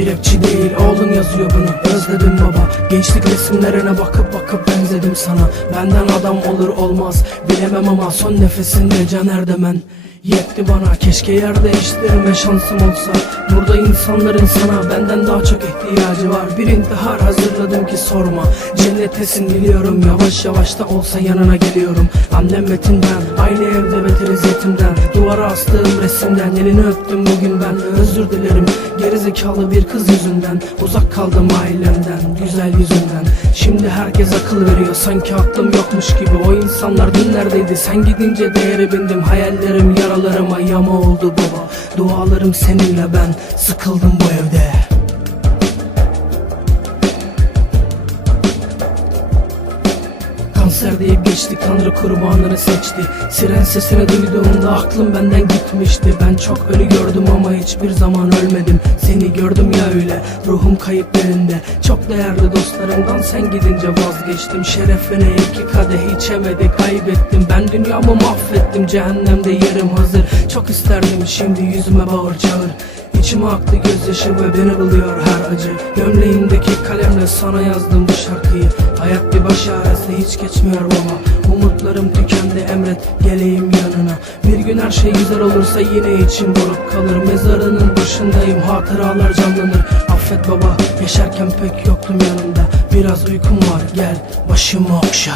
bir rapçi değil. Oğlun yazıyor bunu. Özledim baba. Gençlik resimlerine bakıp bakıp benzedim sana. Benden adam olur olmaz. Bilemem ama Son nefesinde Caner Demen Yetti bana keşke yer değiştirme şansım olsa. Burada insanların sana benden daha çok ihtiyacı var. Bir intihar hazırladım ki sorma. Cennettesin biliyorum yavaş yavaş da olsa yanına geliyorum. Annem Metin'den aynı evde beteriz yetimden Duvara astığım resimden elini öptüm bugün ben. Özür dilerim Gerizekalı bir kız yüzünden. Uzak kaldım ailemden güzel yüzünden. Şimdi herkes akıl veriyor sanki aklım yokmuş gibi. O insanlar dün neredeydi? Sen gidince değeri bindim Hayallerim yaralarıma yama oldu baba. Dualarım seninle ben sıkıldım bu evde Kanser deyip geçti Tanrı kurbanını seçti. Siren sesini duyduğumda aklım benden gitmişti. Ben çok ölü gördüm ama hiçbir zaman ölmedim. Seni gördüm ya öyle ruhum kayıp yerinde. Çok değerli dostlarımdan sen gidince vazgeçtim. Şerefine iki kadeh içemedik kaybettim. Ben dünyamı mahvettim cehennemde yerim hazır. Çok isterdim şimdi yüzüme bağır çağır. İçime aktı gözyaşı ve beni buluyor her acı. Gömleğimdeki kalemle sana yazdım bu şarkıyı. Hayat bir baş ağrısı hiç geçmiyor baba Umutlarım tükendi emret geleyim yanına. Bir gün her şey güzel olursa yine içim buruk kalır. Mezarının başındayım hatıralar canlanır. Affet baba yaşarken pek yoktum yanında Biraz uykum var gel başımı okşa